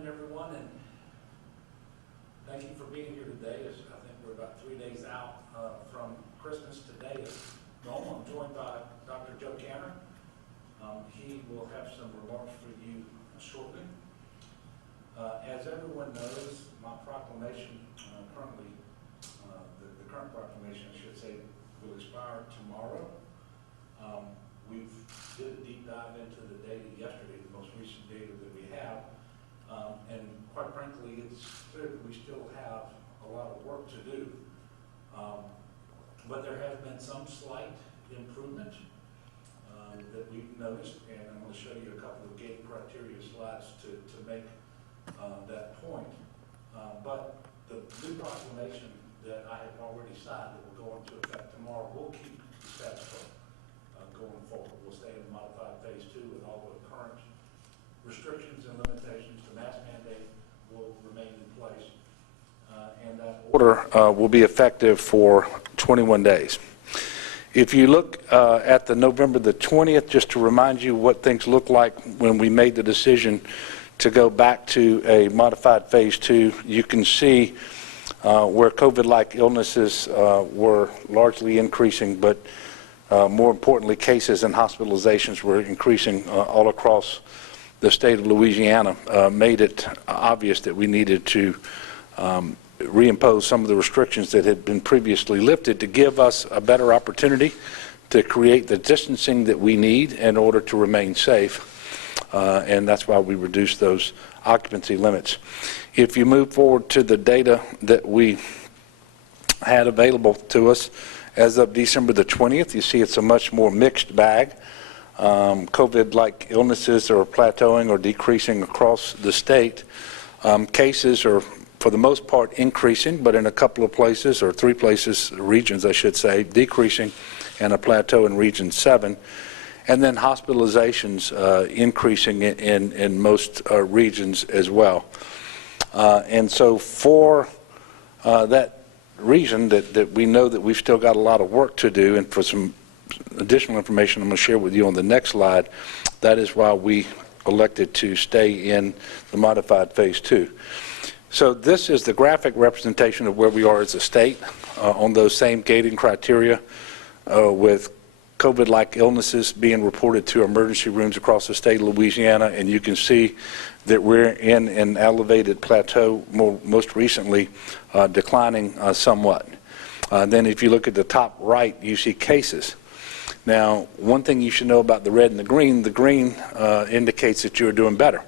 afternoon, everyone, and thank you for being here today. I think we're about 3 days out from Christmas. Today is normal. I'm joined by Dr. Joe Canner. He will have some remarks for you shortly. As everyone knows, my proclamation currently, the current proclamation, I should say, will expire tomorrow. We did a deep dive into the data yesterday, the most recent data that we have, and quite frankly, it's clear that we still have a lot of work to do. But there has been some slight improvement that we've noticed, and I'm going to show you a couple of gating criteria slides to make that point. But the new proclamation that I have already signed that will go into effect tomorrow will keep the status quo going forward. We'll stay in modified phase 2 with all the current restrictions and limitations. The mask mandate will remain in place, and that order will be effective for 21 days. If you look at the November the 20th, just to remind you what things look like when we made the decision to go back to a modified phase 2, you can see where COVID-like illnesses were largely increasing, but more importantly, cases and hospitalizations were increasing all across the state of Louisiana, made it obvious that we needed to reimpose some of the restrictions that had been previously lifted to give us a better opportunity to create the distancing that we need in order to remain safe. And that's why we reduced those occupancy limits. If you move forward to the data that we had available to us as of December the 20th, you see it's a much more mixed bag. COVID-like illnesses are plateauing or decreasing across the state. Cases are, for the most part, increasing, but in a couple of places, or 3 places, regions I should say, decreasing, and a plateau in region 7. And then hospitalizations increasing in most regions as well. And so for that reason that we know that we've still got a lot of work to do, and for some additional information I'm going to share with you on the next slide, that is why we elected to stay in the modified phase 2. So this is the graphic representation of where we are as a state on those same gating criteria with COVID-like illnesses being reported to emergency rooms across the state of Louisiana, and you can see that we're in an elevated plateau, most recently declining somewhat. Then if you look at the top right, you see cases. Now, one thing you should know about the red and the green indicates that you're doing better,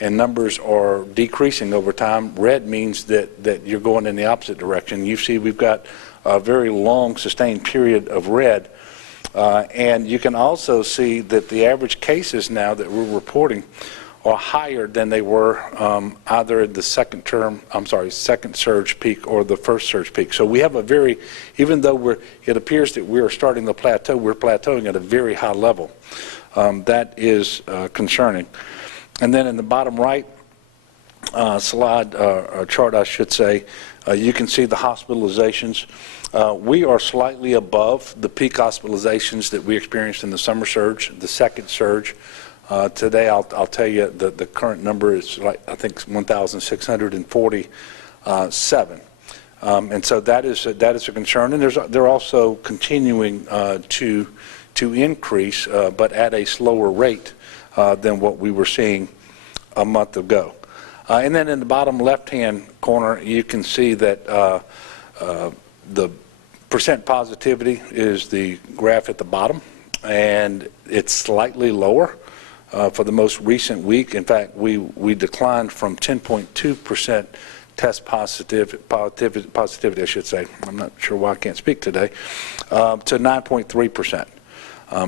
and numbers are decreasing over time. Red means that you're going in the opposite direction. You see we've got a very long sustained period of red. And you can also see that the average cases now that we're reporting are higher than they were either at the second surge peak or the first surge peak. So we have a very, even though it appears that we're starting the plateau, we're plateauing at a very high level. That is concerning. And then in the bottom right slide, or chart I should say, you can see the hospitalizations. We are slightly above the peak hospitalizations that we experienced in the summer surge, the second surge. Today, I'll tell you the current number is, I think, 1,647. And so that is a concern. And they're also continuing to increase, but at a slower rate than what we were seeing a month ago. And then in the bottom left-hand corner, you can see that the percent positivity is the graph at the bottom, and it's slightly lower for the most recent week. In fact, we declined from 10.2% test positivity, I should say. I'm not sure why I can't speak today, to 9.3%.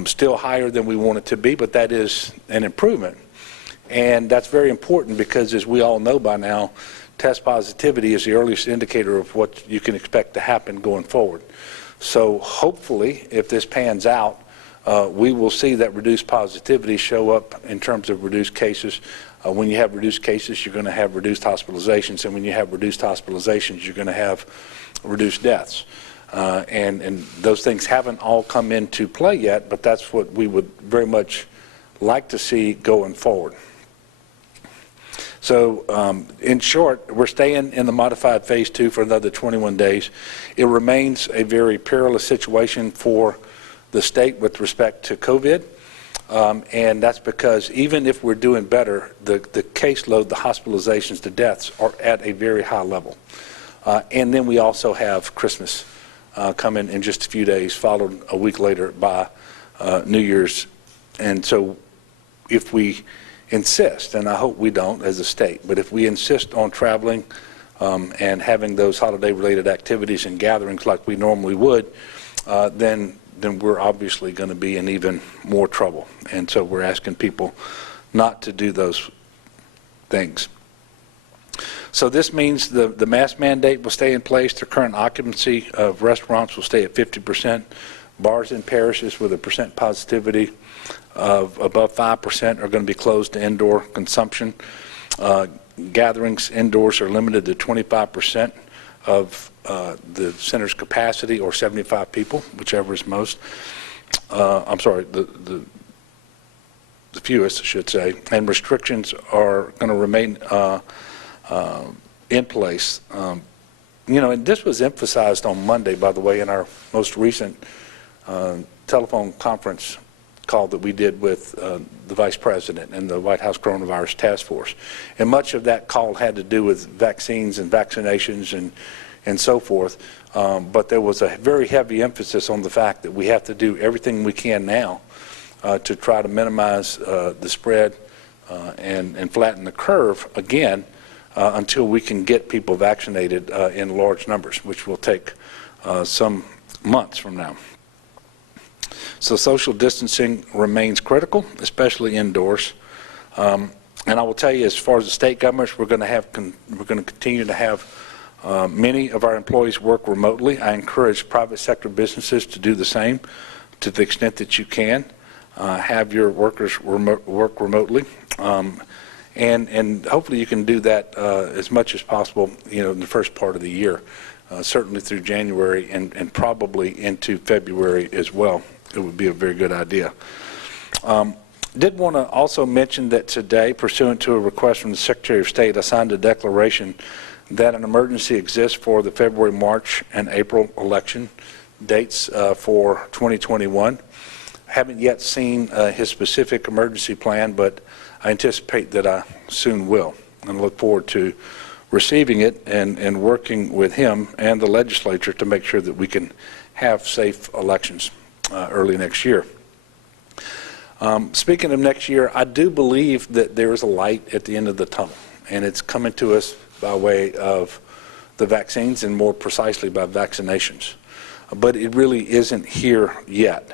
Still higher than we want it to be, but that is an improvement. And that's very important because, as we all know by now, test positivity is the earliest indicator of what you can expect to happen going forward. So hopefully, if this pans out, we will see that reduced positivity show up in terms of reduced cases. When you have reduced cases, you're going to have reduced hospitalizations, and when you have reduced hospitalizations, you're going to have reduced deaths. And those things haven't all come into play yet, but that's what we would very much like to see going forward. So in short, we're staying in the modified phase 2 for another 21 days. It remains a very perilous situation for the state with respect to COVID. And that's because even if we're doing better, the caseload, the hospitalizations, the deaths are at a very high level. And then we also have Christmas coming in just a few days, followed a week later by New Year's. And so if we insist, and I hope we don't as a state, but if we insist on traveling and having those holiday-related activities and gatherings like we normally would, then we're obviously going to be in even more trouble. And so we're asking people not to do those things. So this means the mask mandate will stay in place. The current occupancy of restaurants will stay at 50%. Bars and parishes with a percent positivity of above 5% are going to be closed to indoor consumption. Gatherings indoors are limited to 25% of the center's capacity, or 75 people, whichever is most. I'm sorry, the fewest, I should say. And restrictions are going to remain in place. You know, and this was emphasized on Monday, by the way, in our most recent telephone conference call that we did with the Vice President and the White House Coronavirus Task Force. And much of that call had to do with vaccines and vaccinations and so forth. But there was a very heavy emphasis on the fact that we have to do everything we can now to try to minimize the spread and flatten the curve again until we can get people vaccinated in large numbers, which will take some months from now. So social distancing remains critical, especially indoors. And I will tell you, as far as the state governments, we're going to continue to have many of our employees work remotely. I encourage private sector businesses to do the same to the extent that you can. Have your workers work remotely. And hopefully you can do that as much as possible, you know, in the first part of the year, certainly through January and probably into February as well. It would be a very good idea. Did want to also mention that today, pursuant to a request from the Secretary of State, I signed a declaration that an emergency exists for the February, March, and April election dates for 2021. Haven't yet seen his specific emergency plan, but I anticipate that I soon will, and look forward to receiving it and working with him and the legislature to make sure that we can have safe elections early next year. Speaking of next year, I do believe that there is a light at the end of the tunnel, and it's coming to us by way of the vaccines, and more precisely by vaccinations. But it really isn't here yet.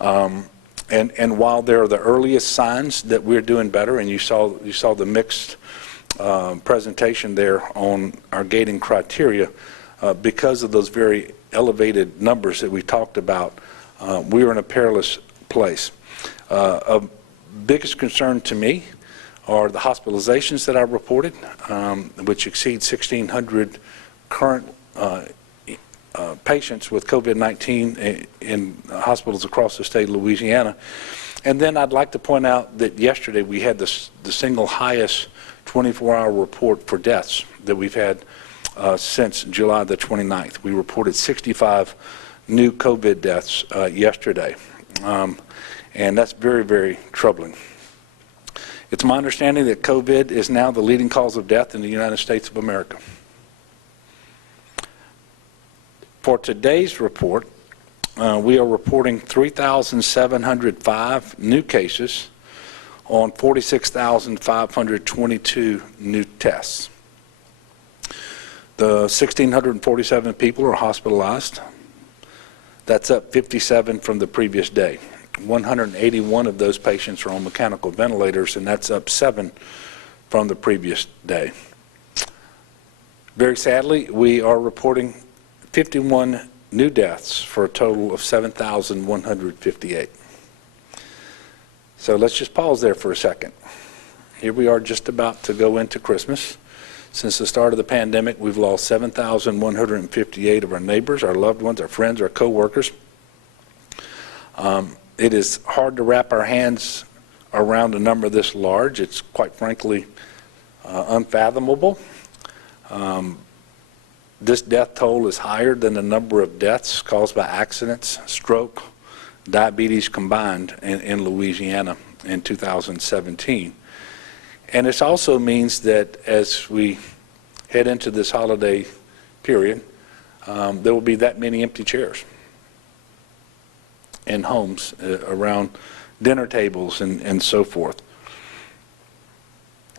And while there are the earliest signs that we're doing better, and you saw the mixed presentation there on our gating criteria, because of those very elevated numbers that we talked about, we are in a perilous place. Of biggest concern to me are the hospitalizations that I reported, which exceed 1,600 current patients with COVID-19 in hospitals across the state of Louisiana. And then I'd like to point out that yesterday we had the single highest 24-hour report for deaths that we've had since July the 29th. We reported 65 new COVID deaths yesterday. And that's very, very troubling. It's my understanding that COVID is now the leading cause of death in the United States of America. For today's report, we are reporting 3,705 new cases on 46,522 new tests. The 1,647 people are hospitalized. That's up 57 from the previous day. 181 of those patients are on mechanical ventilators, and that's up 7 from the previous day. Very sadly, we are reporting 51 new deaths for a total of 7,158. So let's just pause there for a second. Here we are just about to go into Christmas. Since the start of the pandemic, we've lost 7,158 of our neighbors, our loved ones, our friends, our co-workers. It is hard to wrap our hands around a number this large. It's quite frankly unfathomable. This death toll is higher than the number of deaths caused by accidents, stroke, diabetes combined in Louisiana in 2017. And it also means that as we head into this holiday period, there will be that many empty chairs in homes, around dinner tables and so forth.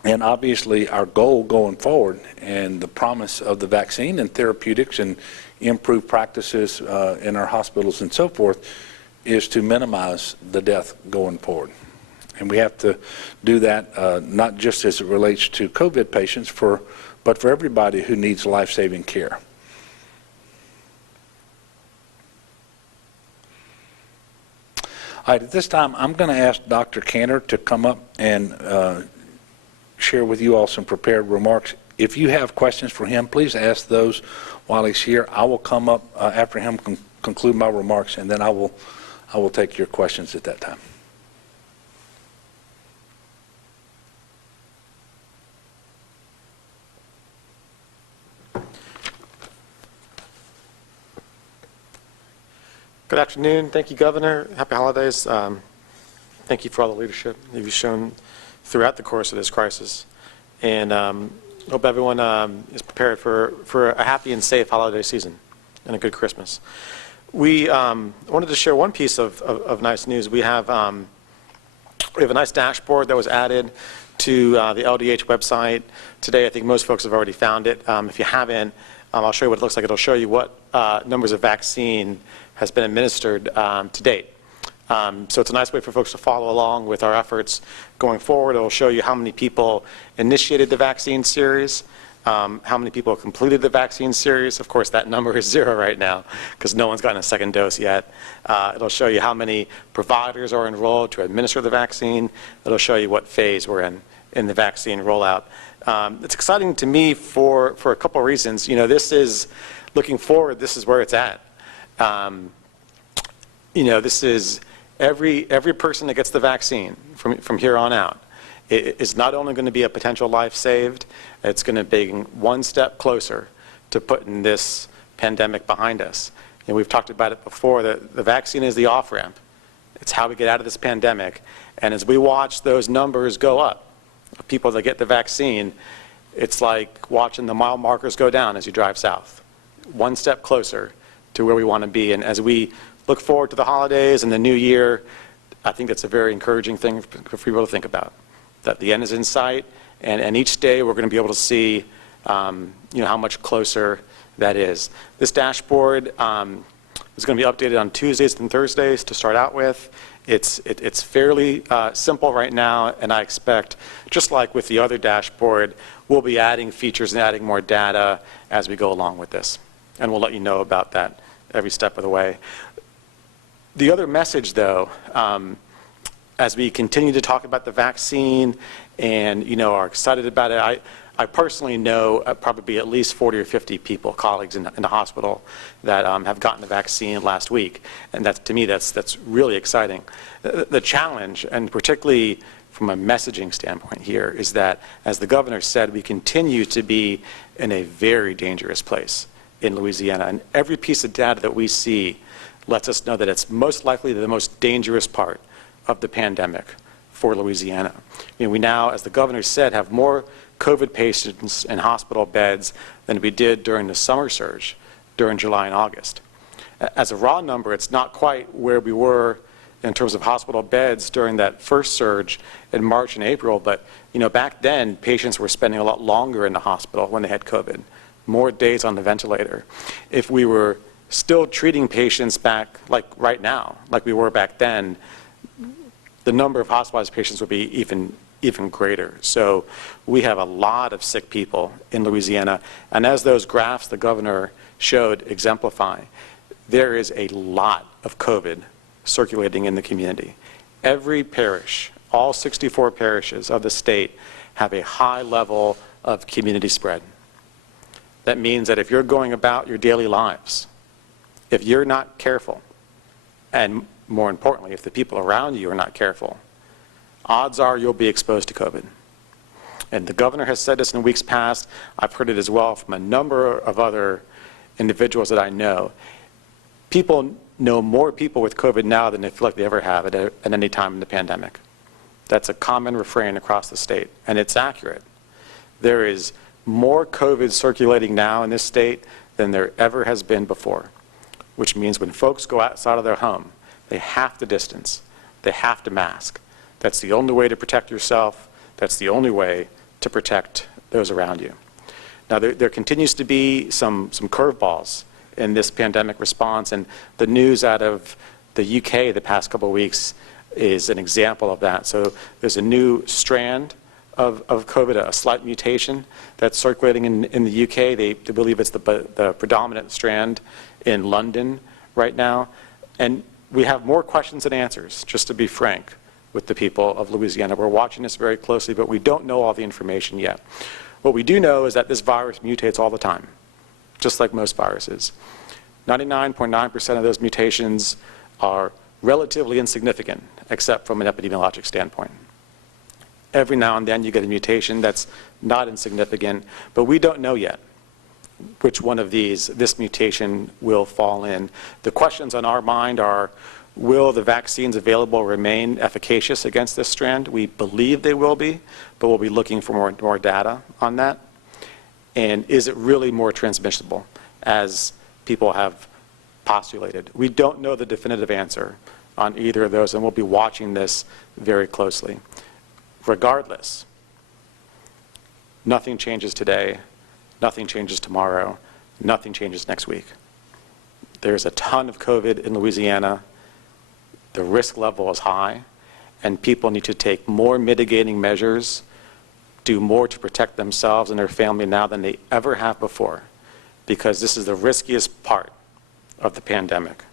And obviously our goal going forward and the promise of the vaccine and therapeutics and improved practices in our hospitals and so forth is to minimize the death going forward. And we have to do that not just as it relates to COVID patients, but for everybody who needs life-saving care. All right, at this time, I'm going to ask Dr. Cantor to come up and share with you all some prepared remarks. If you have questions for him, please ask those while he's here. I will come up after him conclude my remarks, and then I will take your questions at that time. Good afternoon. Thank you, Governor. Happy holidays. Thank you for all the leadership that you've shown throughout the course of this crisis. And hope everyone is prepared for a happy and safe holiday season and a good Christmas. We wanted to share one piece of nice news. We have a nice dashboard that was added to the LDH website today. I think most folks have already found it. If you haven't, I'll show you what it looks like. It'll show you what numbers of vaccine has been administered to date. So it's a nice way for folks to follow along with our efforts going forward. It'll show you how many people initiated the vaccine series, how many people completed the vaccine series. Of course, that number is 0 right now because no one's gotten a second dose yet. It'll show you how many providers are enrolled to administer the vaccine. It'll show you what phase we're in the vaccine rollout. It's exciting to me for a couple of reasons. You know, this is, looking forward, this is where it's at. You know, this is every person that gets the vaccine from here on out. It is not only going to be a potential life saved, it's going to be one step closer to putting this pandemic behind us. And we've talked about it before, that the vaccine is the off-ramp. It's how we get out of this pandemic. And as we watch those numbers go up, of people that get the vaccine, it's like watching the mile markers go down as you drive south. One step closer to where we want to be. And as we look forward to the holidays and the new year, I think that's a very encouraging thing for people to think about, that the end is in sight, and each day we're going to be able to see you know, how much closer that is. This dashboard is going to be updated on Tuesdays and Thursdays to start out with. It's fairly simple right now, and I expect, just like with the other dashboard, we'll be adding features and adding more data as we go along with this. And we'll let you know about that every step of the way. The other message, though, as we continue to talk about the vaccine and, you know, are excited about it, I personally know probably at least 40 or 50 people, colleagues in the hospital that have gotten the vaccine last week. And that's, to me, that's really exciting. The challenge, and particularly from a messaging standpoint here, is that, as the governor said, we continue to be in a very dangerous place in Louisiana. And every piece of data that we see lets us know that it's most likely the most dangerous part of the pandemic for Louisiana. I mean, we now, as the governor said, have more COVID patients in hospital beds than we did during the summer surge during July and August. As a raw number, it's not quite where we were in terms of hospital beds during that first surge in March and April, but, you know, back then patients were spending a lot longer in the hospital when they had COVID, more days on the ventilator. If we were still treating patients back, like right now, like we were back then, the number of hospitalized patients would be even greater. So we have a lot of sick people in Louisiana, and as those graphs the governor showed exemplify, there is a lot of COVID circulating in the community. Every parish, all 64 parishes of the state, have a high level of community spread. That means that if you're going about your daily lives, if you're not careful, and more importantly, if the people around you are not careful, odds are you'll be exposed to COVID. And the governor has said this in weeks past. I've heard it as well from a number of other individuals that I know. People know more people with COVID now than they feel like they ever have at any time in the pandemic. That's a common refrain across the state, and it's accurate. There is more COVID circulating now in this state than there ever has been before, which means when folks go outside of their home, they have to distance, they have to mask. That's the only way to protect yourself. That's the only way to protect those around you. Now, there continues to be some curveballs in this pandemic response, and the news out of the UK the past couple of weeks is an example of that. So there's a new strand of COVID, a slight mutation that's circulating in the UK. They believe it's the predominant strand in London right now. And we have more questions than answers, just to be frank with the people of Louisiana. We're watching this very closely, but we don't know all the information yet. What we do know is that this virus mutates all the time, just like most viruses. 99.9% of those mutations are relatively insignificant, except from an epidemiologic standpoint. Every now and then you get a mutation that's not insignificant, but we don't know yet which one of this mutation will fall in. The questions on our mind are, will the vaccines available remain efficacious against this strand? We believe they will be, but we'll be looking for more data on that. And is it really more transmissible, as people have postulated? We don't know the definitive answer on either of those, and we'll be watching this very closely. Regardless, nothing changes today, nothing changes tomorrow, nothing changes next week. There's a ton of COVID in Louisiana. The risk level is high, and people need to take more mitigating measures, do more to protect themselves and their family now than they ever have before, because this is the riskiest part of the pandemic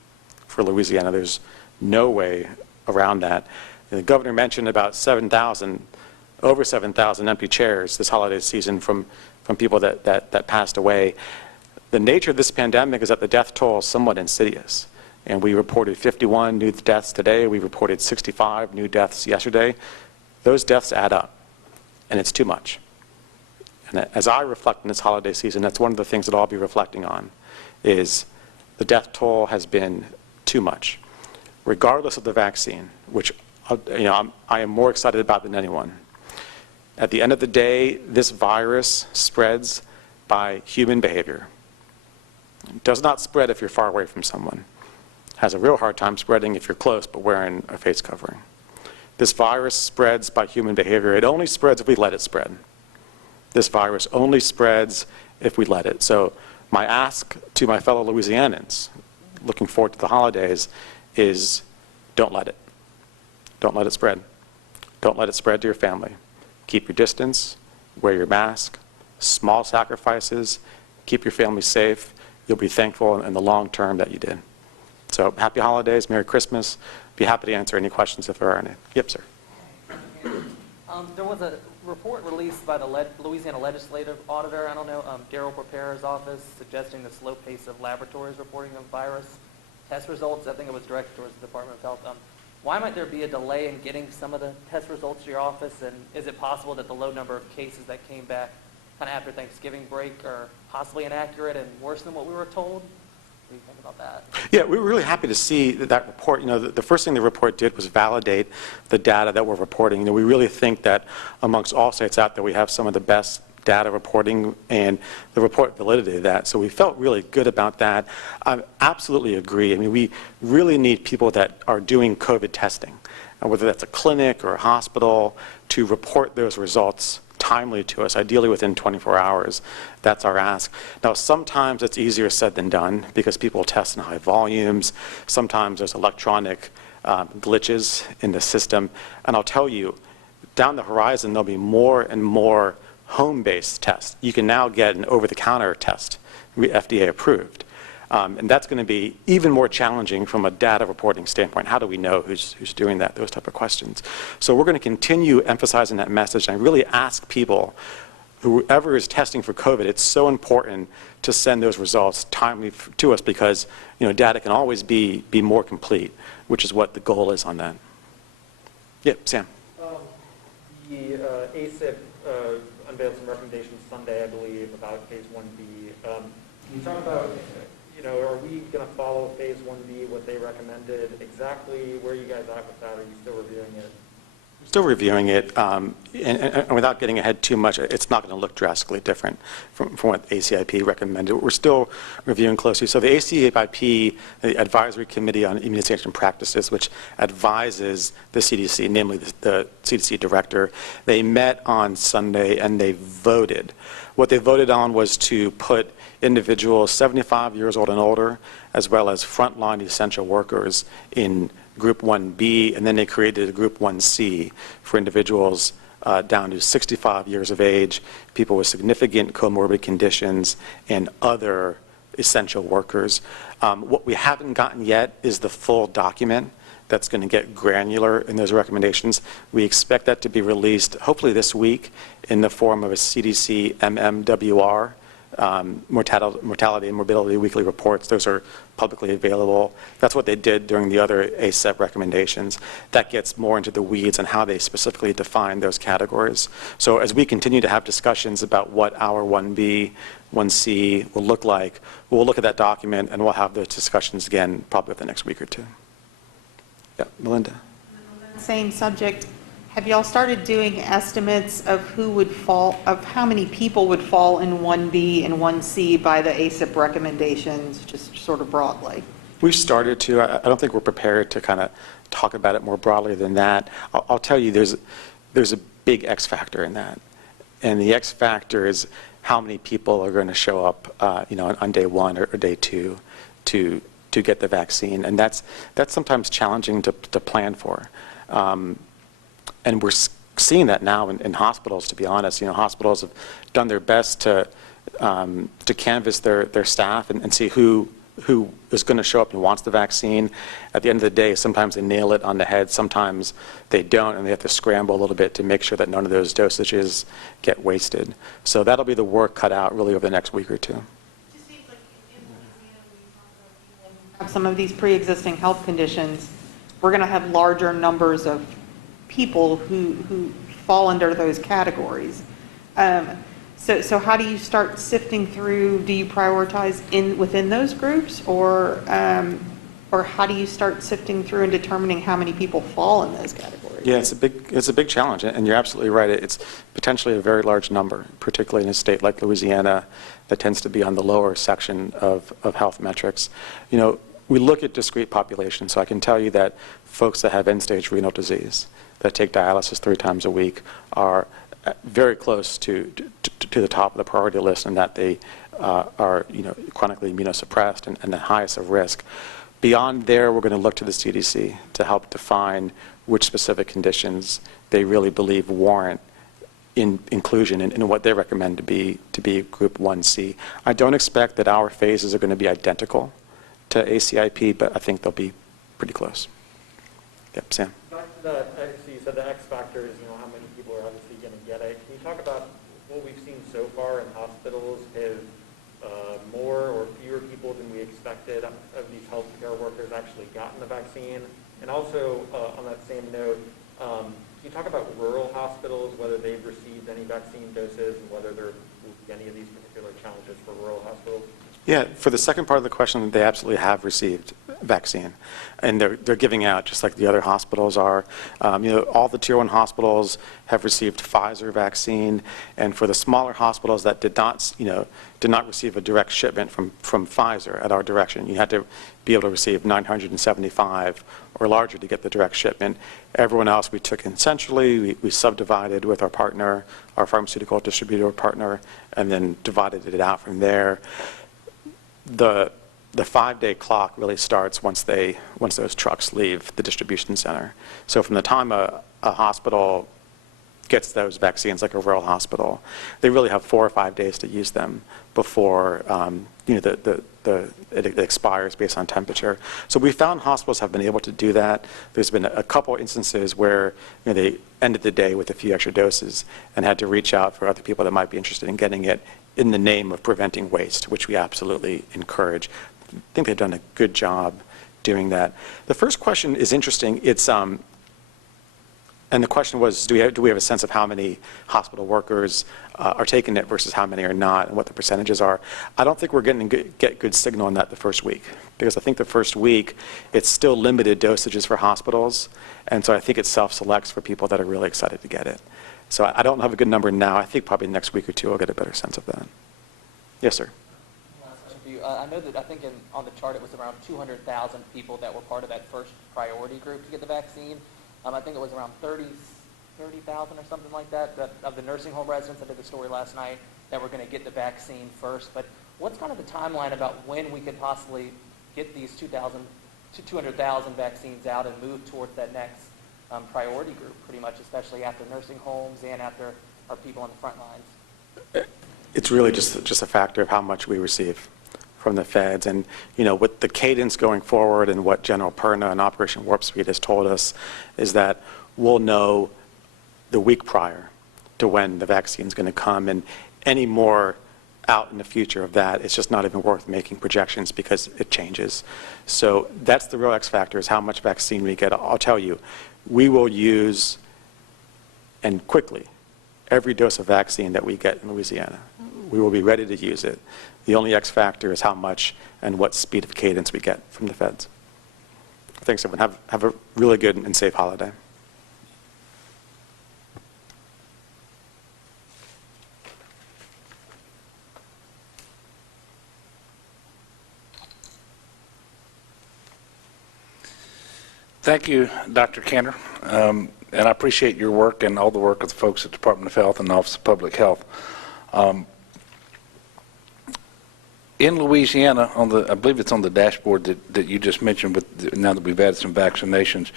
for Louisiana. There's no way around that. And the governor mentioned about over 7,000 empty chairs this holiday season from people that passed away. The nature of this pandemic is that the death toll is somewhat insidious. And we reported 51 new deaths today. We reported 65 new deaths yesterday. Those deaths add up, and it's too much. And as I reflect on this holiday season, that's one of the things that I'll be reflecting on, is the death toll has been too much. Regardless of the vaccine, which I am more excited about than anyone. At the end of the day, this virus spreads by human behavior. It does not spread if you're far away from someone. It has a real hard time spreading if you're close but wearing a face covering. This virus spreads by human behavior. It only spreads if we let it spread. This virus only spreads if we let it. So my ask to my fellow Louisianans, looking forward to the holidays, is don't let it. Don't let it spread. Don't let it spread to your family. Keep your distance, wear your mask, small sacrifices, keep your family safe. You'll be thankful in the long term that you did. So happy holidays, Merry Christmas. Be happy to answer any questions if there are any. Yep, sir. There was a report released by the Louisiana Legislative Auditor, I don't know, Daryl Preparer's office, suggesting the slow pace of laboratories reporting of virus test results. I think it was directed towards the Department of Health. Why might there be a delay in getting some of the test results to your office? And is it possible that the low number of cases that came back kind of after Thanksgiving break are possibly inaccurate and worse than what we were told? What do you think about that? Yeah, we were really happy to see that report. The first thing the report did was validate the data that we're reporting. We really think that amongst all states out there, we have some of the best data reporting and the report validity of that. So we felt really good about that. I absolutely agree. I mean, we really need people that are doing COVID testing, whether that's a clinic or a hospital, to report those results timely to us, ideally within 24 hours. That's our ask. Now, sometimes it's easier said than done because people test in high volumes. Sometimes there's electronic glitches in the system. And I'll tell you, down the horizon, there'll be more and more home-based tests. You can now get an over-the-counter test, FDA approved. And that's going to be even more challenging from a data reporting standpoint. How do we know who's doing that? Those type of questions. So we're going to continue emphasizing that message. And I really ask people, whoever is testing for COVID, it's so important to send those results timely to us because data can always be more complete, which is what the goal is on that. Yep, Sam. The ACIP unveiled some recommendations Sunday, I believe, about phase 1B. Can you talk about, are we going to follow phase 1B, what they recommended, exactly where you guys at with that? Are you still reviewing it? Still reviewing it, and without getting ahead too much, it's not going to look drastically different from what ACIP recommended. We're still reviewing closely. So the ACIP, the Advisory Committee on Immunization Practices, which advises the CDC, namely the CDC director, they met on Sunday and they voted. What they voted on was to put individuals 75 years old and older, as well as frontline essential workers in Group 1B, and then they created a Group 1C for individuals down to 65 years of age, people with significant comorbid conditions, and other essential workers. What we haven't gotten yet is the full document that's going to get granular in those recommendations. We expect that to be released hopefully this week in the form of a CDC MMWR, mortality and morbidity weekly reports. Those are publicly available. That's what they did during the other ACEP recommendations. That gets more into the weeds on how they specifically define those categories. So as we continue to have discussions about what our 1B, 1C will look like, we'll look at that document and we'll have those discussions again probably over the next week or two. Yeah, Melinda. Same subject. Have y'all started doing estimates of who would fall, of how many people would fall in 1B and 1C by the ACIP recommendations, just sort of broadly? We've started to. I don't think we're prepared to kind of talk about it more broadly than that. I'll tell you, there's a big X factor in that. And the X factor is how many people are going to show up on day one or day two to get the vaccine. And that's sometimes challenging to plan for. And we're seeing that now in hospitals, to be honest. Hospitals have done their best to canvass their staff and see who is going to show up and wants the vaccine. At the end of the day, sometimes they nail it on the head, sometimes they don't, and they have to scramble a little bit to make sure that none of those dosages get wasted. So that'll be the work cut out really over the next week or two. It just seems like in Louisiana, we have some of these pre-existing health conditions. We're going to have larger numbers of people who fall under those categories. So how do you start sifting through? Do you prioritize within those groups, or how do you start sifting through and determining how many people fall in those categories? Yeah, it's a big challenge, and you're absolutely right. It's potentially a very large number, particularly in a state like Louisiana that tends to be on the lower section of health metrics. We look at discrete populations, so I can tell you that folks that have end-stage renal disease, that take dialysis 3 times a week, are very close to the top of the priority list, and that they are chronically immunosuppressed and the highest of risk. Beyond there, we're going to look to the CDC to help define which specific conditions they really believe warrant inclusion in what they recommend to be Group 1C. I don't expect that our phases are going to be identical to ACIP, but I think they'll be pretty close. Yep, Sam. Back to that, so you said the X factor is, how many people are obviously going to get it. Can you talk about what we've seen so far in hospitals? Have more or fewer people than we expected of these healthcare workers actually gotten the vaccine? And also, on that same note, can you talk about rural hospitals, whether they've received any vaccine doses and whether there will be any of these particular challenges for rural hospitals? Yeah, for the second part of the question, they absolutely have received vaccine, and they're giving out just like the other hospitals are. All the Tier 1 hospitals have received Pfizer vaccine, and for the smaller hospitals that did not receive a direct shipment from Pfizer at our direction, you had to be able to receive 975 or larger to get the direct shipment. Everyone else we took in centrally, we subdivided with our partner, our pharmaceutical distributor partner, and then divided it out from there. The 5-day clock really starts once those trucks leave the distribution center. So from the time a hospital gets those vaccines, like a rural hospital, they really have 4 or 5 days to use them before it expires based on temperature. So we found hospitals have been able to do that. There's been a couple instances where they ended the day with a few extra doses and had to reach out for other people that might be interested in getting it in the name of preventing waste, which we absolutely encourage. I think they've done a good job doing that. The first question is interesting. It's and the question was, do we have a sense of how many hospital workers are taking it versus how many are not and what the percentages are. I don't think we're going to get good signal on that the first week, because I think the first week it's still limited dosages for hospitals, and so I think it self-selects for people that are really excited to get it. So I don't have a good number now. I think probably next week or two I'll get a better sense of that. Yes, sir. Last question for you. I know that I think on the chart it was around 200,000 people that were part of that first priority group to get the vaccine. I think it was around 30,000 or something like that, of the nursing home residents. I did the story last night that were going to get the vaccine first. But what's kind of the timeline about when we could possibly get these 200,000 vaccines out and move towards that next priority group, pretty much, especially after nursing homes and after our people on the front lines? It's really just a factor of how much we receive from the feds. And, you know, with the cadence going forward and what General Perna and Operation Warp Speed has told us is that we'll know the week prior to when the vaccine is going to come, and any more out in the future of that, it's just not even worth making projections because it changes. So that's the real X factor, is how much vaccine we get. I'll tell you, we will use, and quickly, every dose of vaccine that we get in Louisiana. We will be ready to use it. The only X factor is how much and what speed of cadence we get from the feds. Thanks, everyone. Have a really good and safe holiday. Thank you, Dr. Cantor, and I appreciate your work and all the work of the folks at the Department of Health and the Office of Public Health. In Louisiana, I believe it's on the dashboard that you just mentioned, now that we've added some vaccinations,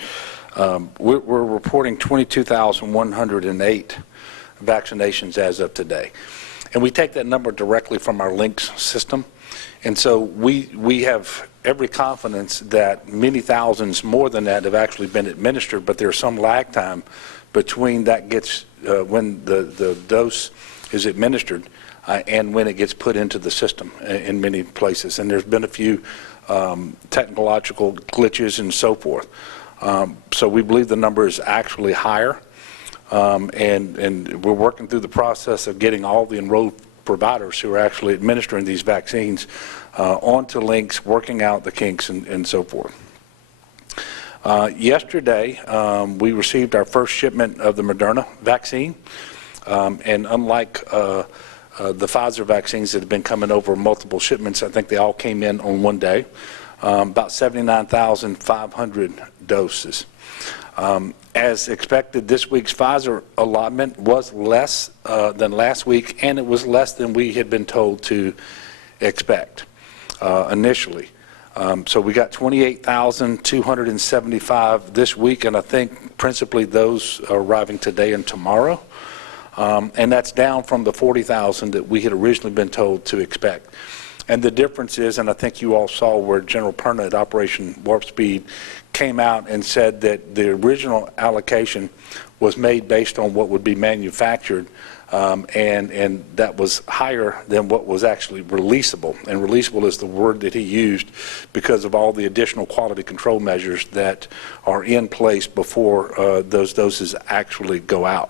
we're reporting 22,108 vaccinations as of today. And we take that number directly from our links system. And so we have every confidence that many thousands more than that have actually been administered, but there's some lag time between that gets, when the dose is administered and when it gets put into the system in many places. And there's been a few technological glitches and so forth. So we believe the number is actually higher. And we're working through the process of getting all the enrolled providers who are actually administering these vaccines onto links, working out the kinks and so forth. Yesterday, we received our first shipment of the Moderna vaccine. And unlike the Pfizer vaccines that have been coming over multiple shipments, I think they all came in on one day, about 79,500 doses. As expected, this week's Pfizer allotment was less than last week, and it was less than we had been told to expect initially. So we got 28,275 this week, and I think principally those are arriving today and tomorrow. And that's down from the 40,000 that we had originally been told to expect. And the difference is, and I think you all saw where General Perna at Operation Warp Speed came out and said that the original allocation was made based on what would be manufactured, and that was higher than what was actually releasable. And releasable is the word that he used because of all the additional quality control measures that are in place before those doses actually go out.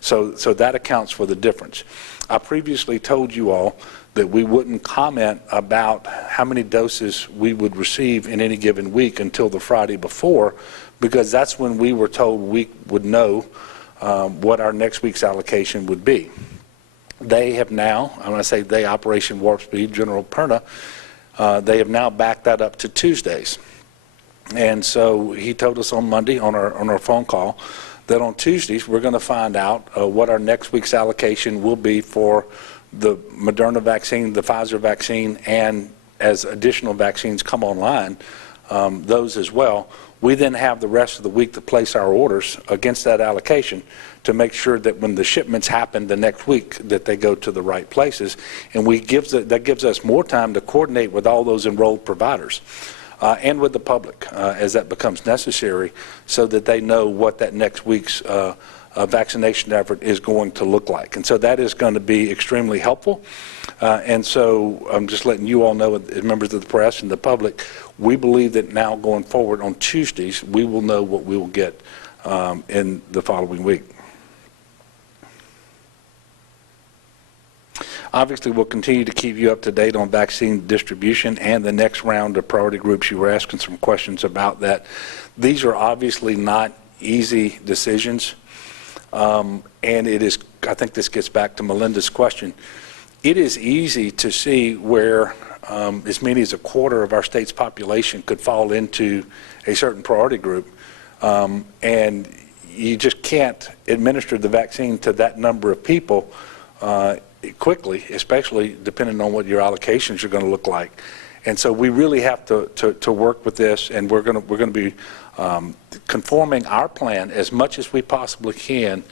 So that accounts for the difference. I previously told you all that we wouldn't comment about how many doses we would receive in any given week until the Friday before, because that's when we were told we would know what our next week's allocation would be. They have now, I'm going to say they, Operation Warp Speed, General Perna, they have now backed that up to Tuesdays. And so he told us on Monday on our phone call that on Tuesdays we're going to find out what our next week's allocation will be for the Moderna vaccine, the Pfizer vaccine, and as additional vaccines come online, those as well. We then have the rest of the week to place our orders against that allocation to make sure that when the shipments happen the next week that they go to the right places. And that gives us more time to coordinate with all those enrolled providers and with the public as that becomes necessary, so that they know what that next week's vaccination effort is going to look like. And so that is going to be extremely helpful. And so I'm just letting you all know, members of the press and the public, we believe that now going forward on Tuesdays, we will know what we will get in the following week. Obviously, we'll continue to keep you up to date on vaccine distribution and the next round of priority groups. You were asking some questions about that. These are obviously not easy decisions, and it is, I think this gets back to Melinda's question. It is easy to see where as many as a quarter of our state's population could fall into a certain priority group, and you just can't administer the vaccine to that number of people quickly, especially depending on what your allocations are going to look like. And so we really have to work with this, and we're going to be conforming our plan as much as we possibly can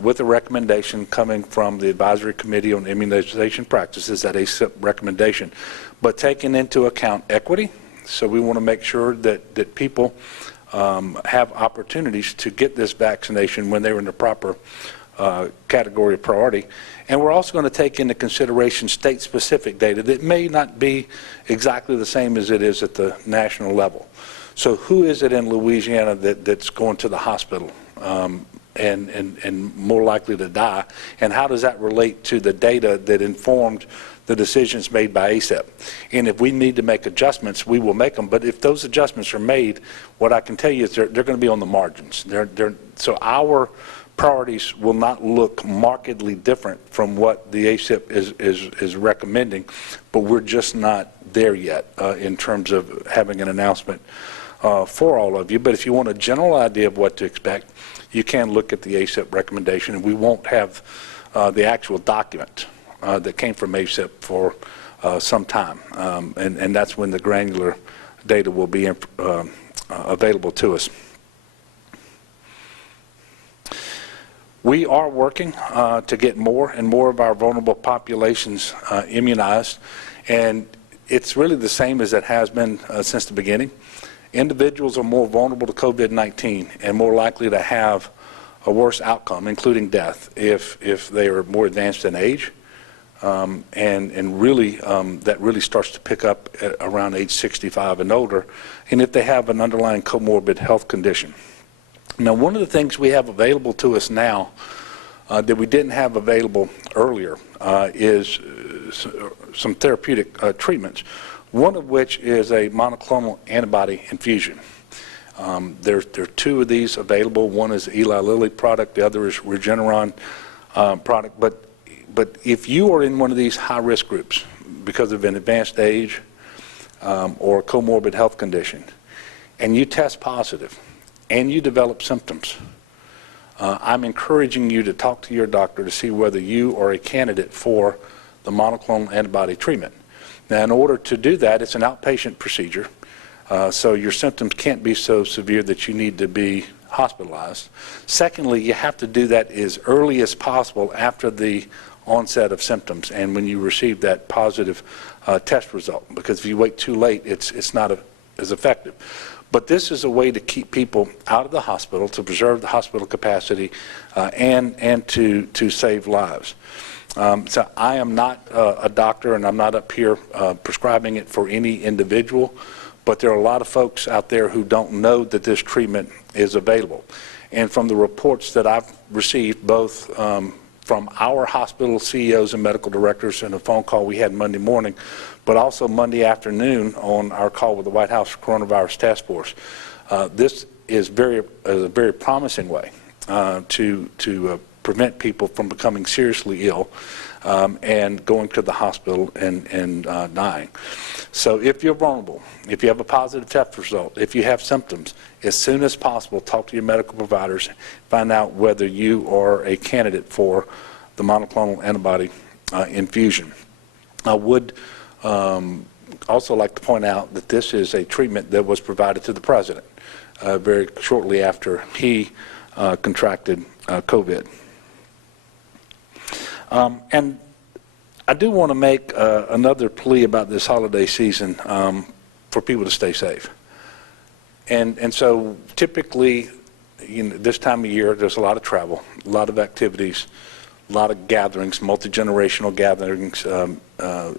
with a recommendation coming from the Advisory Committee on Immunization Practices, that ACIP recommendation, but taking into account equity. So we want to make sure that people have opportunities to get this vaccination when they're in the proper category of priority. And we're also going to take into consideration state-specific data that may not be exactly the same as it is at the national level. So who is it in Louisiana that's going to the hospital and more likely to die? And how does that relate to the data that informed the decisions made by ACIP? And if we need to make adjustments, we will make them. But if those adjustments are made, what I can tell you is they're going to be on the margins. So our priorities will not look markedly different from what the ACIP is recommending, but we're just not there yet in terms of having an announcement for all of you. But if you want a general idea of what to expect, you can look at the ACIP recommendation, and we won't have the actual document that came from ACIP for some time, and that's when the granular data will be available to us. We are working to get more and more of our vulnerable populations immunized, and it's really the same as it has been since the beginning. Individuals are more vulnerable to COVID-19 and more likely to have a worse outcome, including death, if they are more advanced in age, and really that really starts to pick up at around age 65 and older, and if they have an underlying comorbid health condition. Now, one of the things we have available to us now that we didn't have available earlier is some therapeutic treatments, one of which is a monoclonal antibody infusion. There are two of these available. One is the Eli Lilly product, the other is Regeneron product. But if you are in one of these high-risk groups because of an advanced age or a comorbid health condition, and you test positive, and you develop symptoms, I'm encouraging you to talk to your doctor to see whether you are a candidate for the monoclonal antibody treatment. Now, in order to do that, it's an outpatient procedure, so your symptoms can't be so severe that you need to be hospitalized. Secondly, you have to do that as early as possible after the onset of symptoms and when you receive that positive test result, because if you wait too late, it's not as effective. But this is a way to keep people out of the hospital, to preserve the hospital capacity, and to save lives. So I am not a doctor, and I'm not up here prescribing it for any individual, but there are a lot of folks out there who don't know that this treatment is available. And from the reports that I've received, both from our hospital CEOs and medical directors in a phone call we had Monday morning, but also Monday afternoon on our call with the White House Coronavirus Task Force. This is a very promising way to prevent people from becoming seriously ill and going to the hospital and dying. So if you're vulnerable, if you have a positive test result, if you have symptoms, as soon as possible, talk to your medical providers, find out whether you are a candidate for the monoclonal antibody infusion. I would also like to point out that this is a treatment that was provided to the president very shortly after he contracted COVID. And I do want to make another plea about this holiday season for people to stay safe. And so typically, this time of year, there's a lot of travel, a lot of activities, a lot of gatherings, multi-generational gatherings,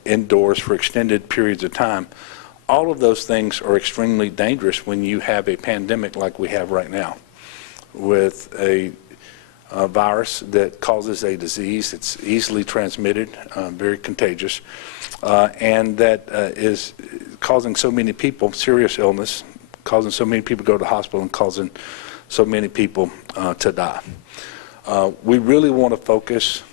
indoors for extended periods of time. All of those things are extremely dangerous when you have a pandemic like we have right now, with a virus that causes a disease. It's easily transmitted, very contagious, and that is causing so many people serious illness, causing so many people to go to the hospital, and causing so many people to die. We really want to focus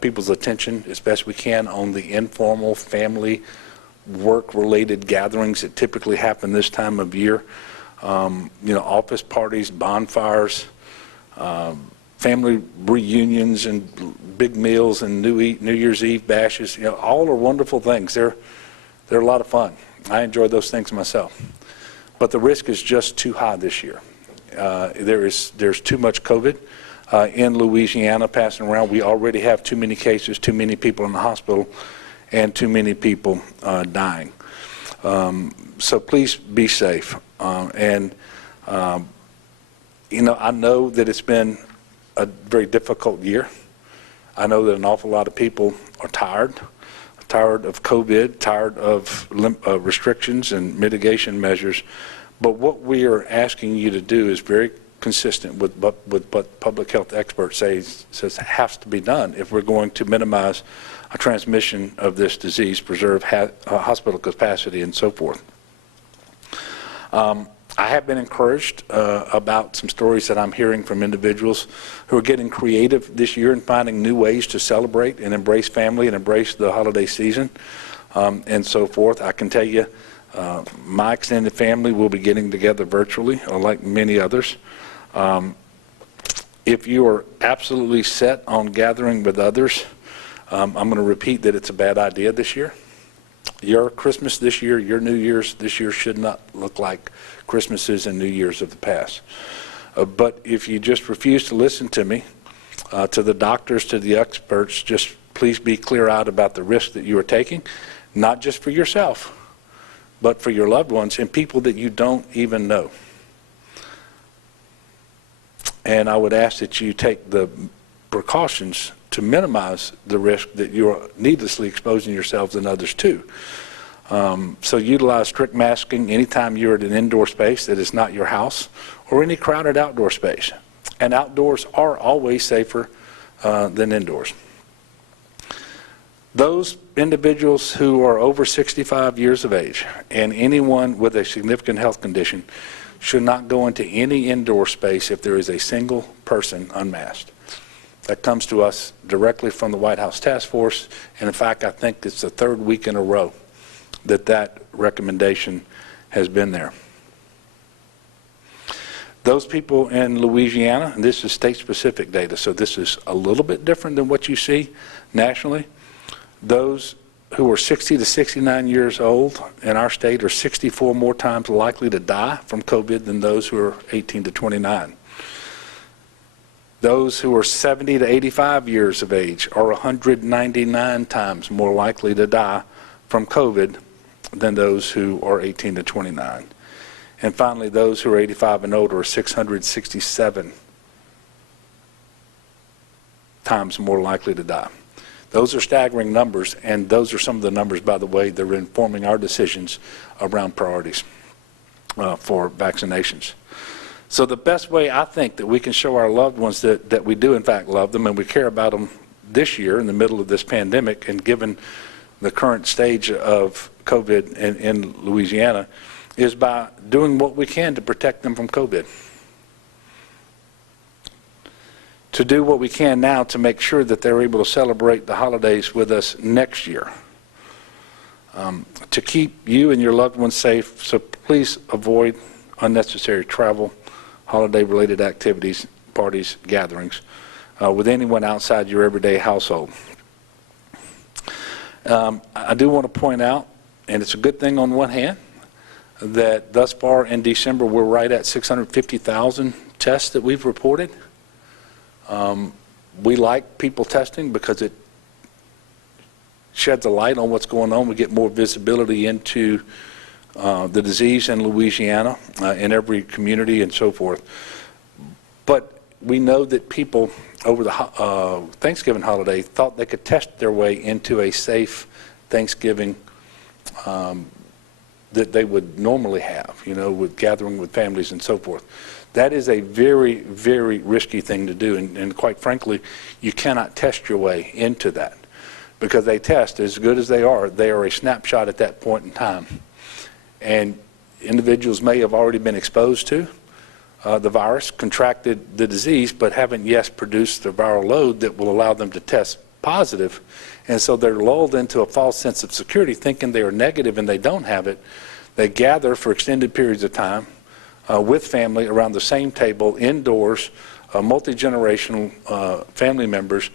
people's attention as best we can on the informal family work-related gatherings that typically happen this time of year. Office parties, bonfires, family reunions and big meals and New Year's Eve bashes, all are wonderful things. They're a lot of fun. I enjoy those things myself. But the risk is just too high this year. There's too much COVID in Louisiana passing around. We already have too many cases, too many people in the hospital, and too many people dying. So please be safe. I know that it's been a very difficult year. I know that an awful lot of people are tired of COVID, tired of restrictions and mitigation measures. But what we are asking you to do is very consistent with what public health experts says has to be done if we're going to minimize a transmission of this disease, preserve hospital capacity, and so forth. I have been encouraged about some stories that I'm hearing from individuals who are getting creative this year and finding new ways to celebrate and embrace family and embrace the holiday season and so forth. I can tell you my extended family will be getting together virtually, like many others. If you are absolutely set on gathering with others, I'm going to repeat that it's a bad idea this year. Your Christmas this year, your New Year's this year should not look like Christmases and New Year's of the past. But if you just refuse to listen to me, to the doctors, to the experts, just please be clear-eyed about the risk that you are taking, not just for yourself, but for your loved ones and people that you don't even know. And I would ask that you take the precautions to minimize the risk that you're needlessly exposing yourselves and others to. So utilize strict masking anytime you're at an indoor space that is not your house or any crowded outdoor space. And outdoors are always safer than indoors. Those individuals who are over 65 years of age and anyone with a significant health condition should not go into any indoor space if there is a single person unmasked. That comes to us directly from the White House Task Force, and in fact, I think it's the third week in a row that recommendation has been there. Those people in Louisiana, and this is state-specific data, so this is a little bit different than what you see nationally. Those who are 60 to 69 years old in our state are 64 more times likely to die from COVID than those who are 18 to 29. Those who are 70 to 85 years of age are 199 times more likely to die from COVID than those who are 18 to 29. And finally, those who are 85 and older are 667 times more likely to die. Those are staggering numbers, and those are some of the numbers, by the way, that are informing our decisions around priorities for vaccinations. So the best way I think that we can show our loved ones that we do in fact love them and we care about them this year in the middle of this pandemic, and given the current stage of COVID in Louisiana, is by doing what we can to protect them from COVID. To do what we can now to make sure that they're able to celebrate the holidays with us next year. To keep you and your loved ones safe, so please avoid unnecessary travel, holiday-related activities, parties, gatherings, with anyone outside your everyday household. I do want to point out, and it's a good thing on one hand, that thus far in December we're right at 650,000 tests that we've reported. We like people testing because it sheds a light on what's going on. We get more visibility into the disease in Louisiana, in every community and so forth. But we know that people over the Thanksgiving holiday thought they could test their way into a safe Thanksgiving that they would normally have, with gathering with families and so forth. That is a very, very risky thing to do, and quite frankly, you cannot test your way into that, because they test, as good as they are a snapshot at that point in time. And individuals may have already been exposed to the virus, contracted the disease, but haven't yet produced the viral load that will allow them to test positive. And so they're lulled into a false sense of security, thinking they are negative and they don't have it. They gather for extended periods of time with family around the same table, indoors, multi-generational family members,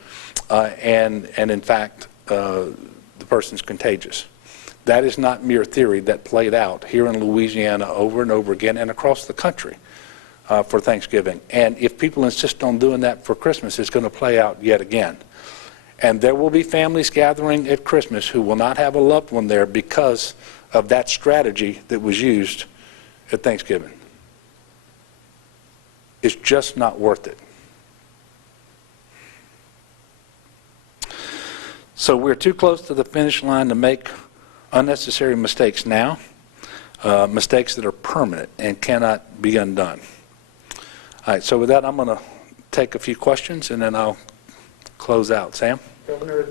and in fact, the person's contagious. That is not mere theory. That played out here in Louisiana over and over again and across the country for Thanksgiving. And if people insist on doing that for Christmas, it's going to play out yet again. And there will be families gathering at Christmas who will not have a loved one there because of that strategy that was used at Thanksgiving. It's just not worth it. So we're too close to the finish line to make unnecessary mistakes now, mistakes that are permanent and cannot be undone. All right, so with that, I'm going to take a few questions and then I'll close out. Sam? Governor,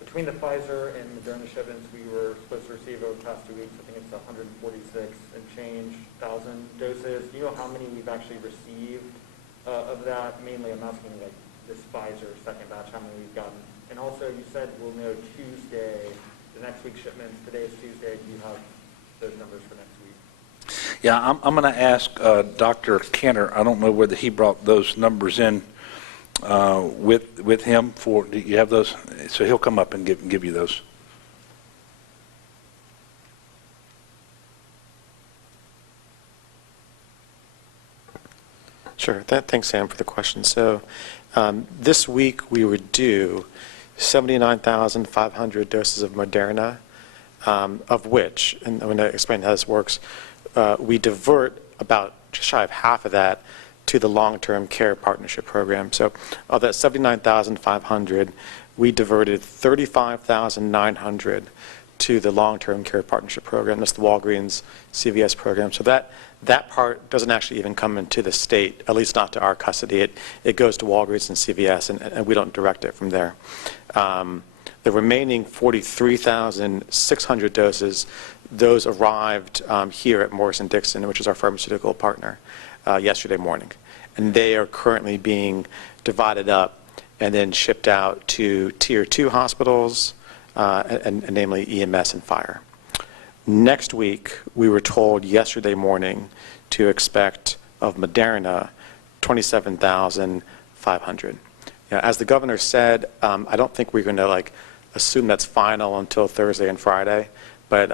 between the Pfizer and Moderna shipments we were supposed to receive over the past 2 weeks, I think it's 146 and change thousand doses. Do you know how many we've actually received of that? Mainly, I'm asking like this Pfizer second batch, how many we've gotten. And also, you said we'll know Tuesday, the next week's shipments. Today is Tuesday. Do you have those numbers for next week? Yeah, I'm going to ask Dr. Kenner. I don't know whether he brought those numbers in with him. Do you have those? So he'll come up and give you those. Sure. Thanks, Sam, for the question. So this week we were due 79,500 doses of Moderna, of which, and I'm going to explain how this works, we divert about just shy of half of that to the long-term care partnership program. So of that 79,500, we diverted 35,900 to the long-term care partnership program. That's the Walgreens CVS program. So that part doesn't actually even come into the state, at least not to our custody. It goes to Walgreens and CVS, and we don't direct it from there. The remaining 43,600 doses, those arrived here at Morrison-Dixon, which is our pharmaceutical partner, yesterday morning. And they are currently being divided up and then shipped out to Tier 2 hospitals, and namely EMS and fire. Next week, we were told yesterday morning to expect of Moderna 27,500. As the governor said, I don't think we're going to assume that's final until Thursday and Friday, but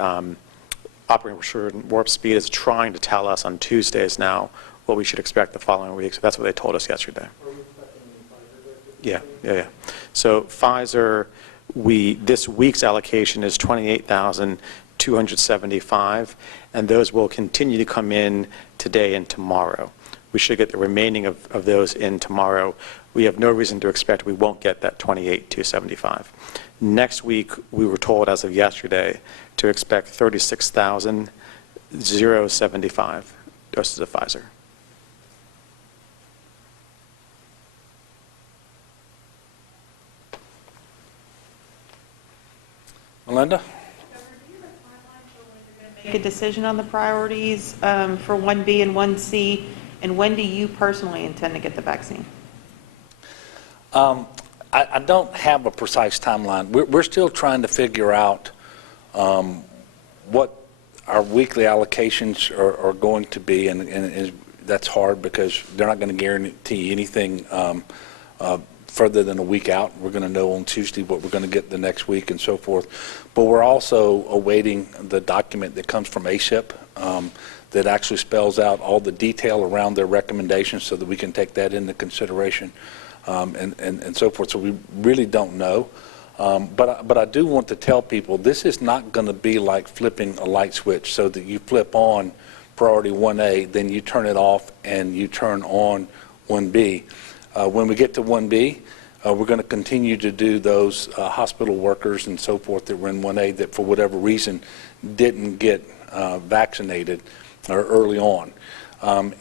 Operation Warp Speed is trying to tell us on Tuesdays now what we should expect the following week. So that's what they told us yesterday. Are we expecting Pfizer doses? Yeah. So Pfizer, this week's allocation is 28,275, and those will continue to come in today and tomorrow. We should get the remaining of those in tomorrow. We have no reason to expect we won't get that 28,275. Next week, we were told as of yesterday to expect 36,075 doses of Pfizer. Melinda? Make a decision on the priorities for 1B and 1C, and when do you personally intend to get the vaccine? I don't have a precise timeline. We're still trying to figure out what our weekly allocations are going to be, and that's hard because they're not going to guarantee anything further than a week out. We're going to know on Tuesday what we're going to get the next week and so forth. But we're also awaiting the document that comes from ACIP that actually spells out all the detail around their recommendations so that we can take that into consideration and so forth. So we really don't know. But I do want to tell people this is not going to be like flipping a light switch so that you flip on priority 1A, then you turn it off and you turn on 1B. When we get to 1B, we're going to continue to do those hospital workers and so forth that were in 1A that for whatever reason didn't get vaccinated early on.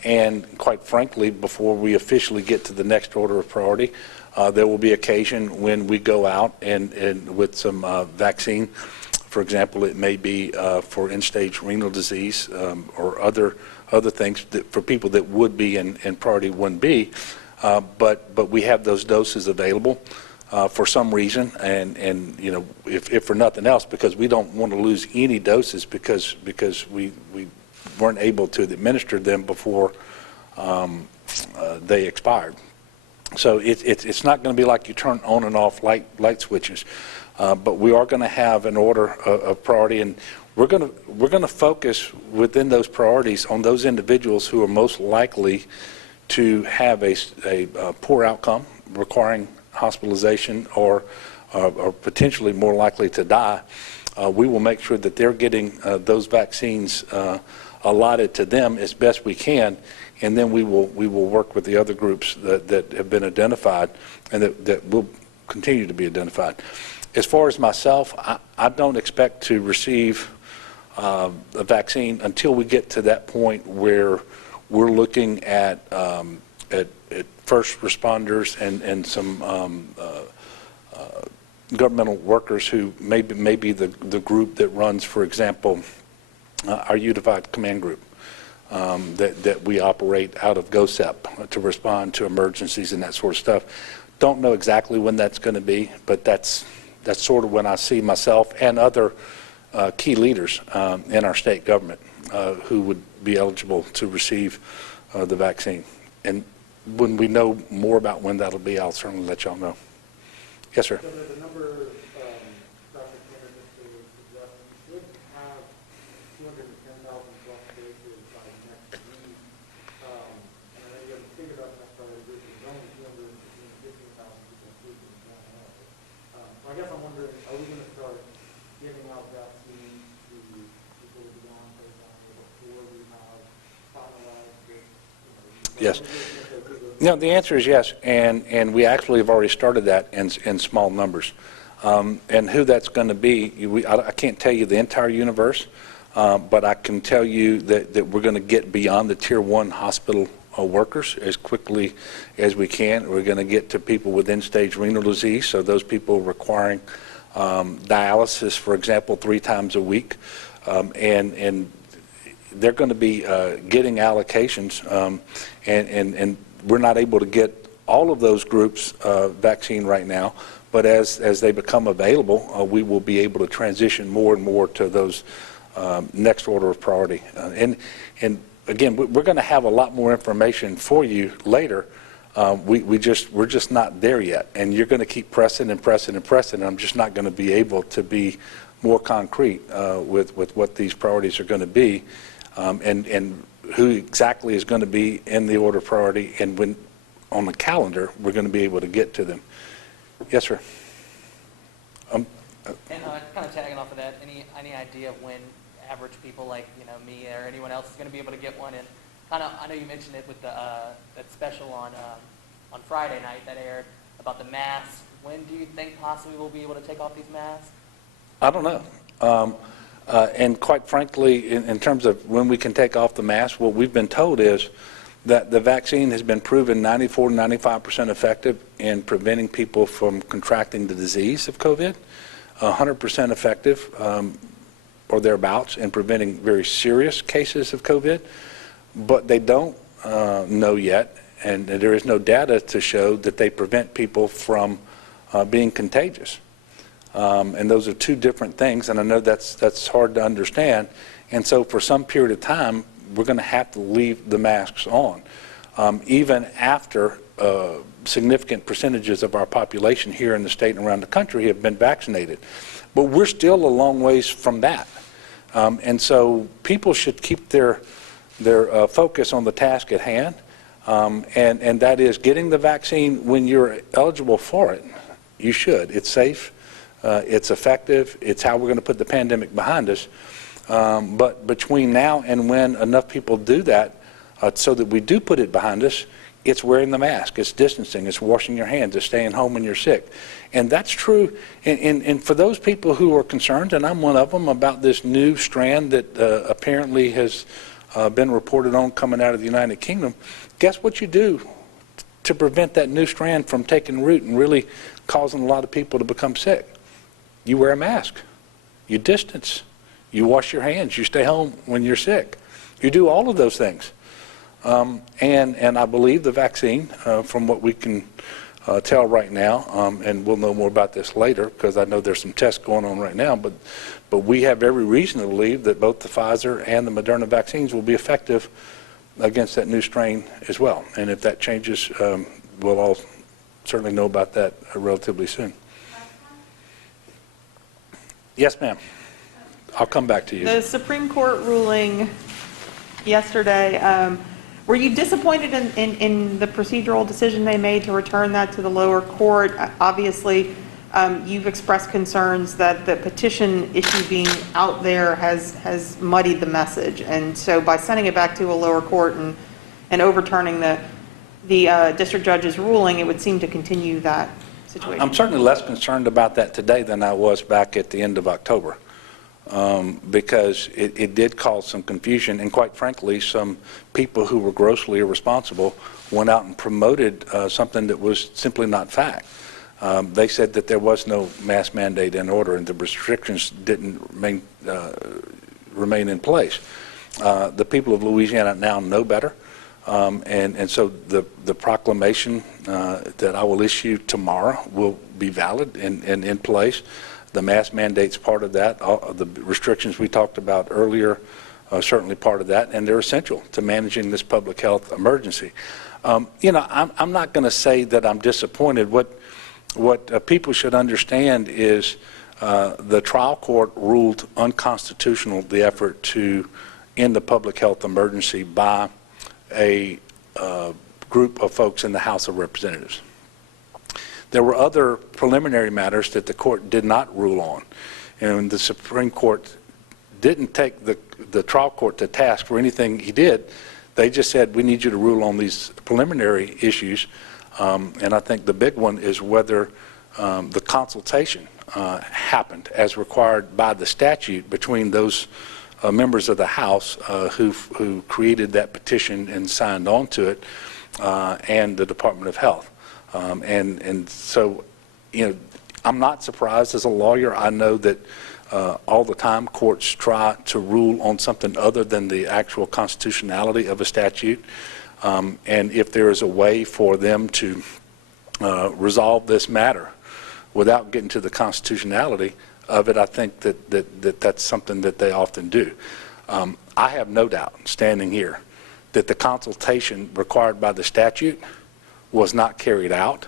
And quite frankly, before we officially get to the next order of priority, there will be occasion when we go out and with some vaccine. For example, it may be for end-stage renal disease or other things for people that would be in priority 1B, but we have those doses available for some reason, and you know, if for nothing else, because we don't want to lose any doses because we weren't able to administer them before they expired. So it's not going to be like you turn on and off light switches, but we are going to have an order of priority, and we're going to focus within those priorities on those individuals who are most likely to have a poor outcome, requiring hospitalization or potentially more likely to die. We will make sure that they're getting those vaccines allotted to them as best we can, and then we will work with the other groups that have been identified and that will continue to be identified. As far as myself, I don't expect to receive a vaccine until we get to that point where we're looking at first responders and some governmental workers who may be the group that runs, for example, our unified command group that we operate out of GOSEP to respond to emergencies and that sort of stuff. Don't know exactly when that's going to be, but that's sort of when I see myself and other key leaders in our state government who would be eligible to receive the vaccine. And when we know more about when that'll be, I'll certainly let y'all know. Yes, sir. So there's a number of Dr. candidates who suggest we should have 210,000 plus cases by next week. And I know you haven't figured out that part of the group. There's only 215,000 people included in that number. So I guess I'm wondering, are we going to start giving out vaccines to people who belong to the family before we have finalized this? Yes. No, the answer is yes, and we actually have already started that in small numbers. And who that's going to be, I can't tell you the entire universe, but I can tell you that we're going to get beyond the Tier 1 hospital workers as quickly as we can. We're going to get to people with end-stage renal disease, so those people requiring dialysis, for example, 3 times a week, and they're going to be getting allocations, and we're not able to get all of those groups vaccine right now, but as they become available, we will be able to transition more and more to those next order of priority. And again, we're going to have a lot more information for you later. We're just not there yet, and you're going to keep pressing and pressing and pressing. I'm just not going to be able to be more concrete with what these priorities are going to be, and who exactly is going to be in the order of priority, and when on the calendar we're going to be able to get to them. Yes, sir. And kind of tagging off of that, any idea of when average people like me or anyone else is going to be able to get one? And kind of, I know you mentioned it with the that special on Friday night that aired about the masks. When do you think possibly we'll be able to take off these masks? I don't know. And quite frankly, in terms of when we can take off the mask, what we've been told is that the vaccine has been proven 94 to 95% effective in preventing people from contracting the disease of COVID, 100% effective or thereabouts in preventing very serious cases of COVID, but they don't know yet, and there is no data to show that they prevent people from being contagious. And those are 2 different things, and I know that's hard to understand. And so for some period of time, we're going to have to leave the masks on, even after significant percentages of our population here in the state and around the country have been vaccinated. But we're still a long ways from that. And so people should keep their focus on the task at hand, and that is getting the vaccine when you're eligible for it. You should. It's safe. It's effective. It's how we're going to put the pandemic behind us. But between now and when enough people do that so that we do put it behind us, it's wearing the mask, it's distancing, it's washing your hands, it's staying home when you're sick. And that's true. And for those people who are concerned, and I'm one of them, about this new strand that apparently has been reported on coming out of the United Kingdom, guess what you do to prevent that new strand from taking root and really causing a lot of people to become sick? You wear a mask. You distance. You wash your hands. You stay home when you're sick. You do all of those things. And I believe the vaccine, from what we can tell right now, and we'll know more about this later because I know there's some tests going on right now, but we have every reason to believe that both the Pfizer and the Moderna vaccines will be effective against that new strain as well. And if that changes, we'll all certainly know about that relatively soon. Yes, ma'am. I'll come back to you. The Supreme Court ruling yesterday, were you disappointed in the procedural decision they made to return that to the lower court? Obviously, you've expressed concerns that the petition issue being out there has muddied the message. And so by sending it back to a lower court and overturning the district judge's ruling, it would seem to continue that situation. I'm certainly less concerned about that today than I was back at the end of October. Because it did cause some confusion, and quite frankly, some people who were grossly irresponsible went out and promoted something that was simply not fact. They said that there was no mask mandate in order and the restrictions didn't remain in place. The people of Louisiana now know better, and so the proclamation that I will issue tomorrow will be valid and in place. The mask mandate's part of that. The restrictions we talked about earlier are certainly part of that, and they're essential to managing this public health emergency. You know, I'm not going to say that I'm disappointed. What people should understand is the trial court ruled unconstitutional the effort to end the public health emergency by a group of folks in the House of Representatives. There were other preliminary matters that the court did not rule on, and the Supreme Court didn't take the trial court to task for anything he did. They just said, we need you to rule on these preliminary issues, and I think the big one is whether the consultation happened as required by the statute between those members of the House who created that petition and signed on to it and the Department of Health. And so, you know, I'm not surprised as a lawyer. I know that all the time courts try to rule on something other than the actual constitutionality of a statute. And if there is a way for them to resolve this matter without getting to the constitutionality of it, I think that's something that they often do. I have no doubt, standing here, that the consultation required by the statute was not carried out.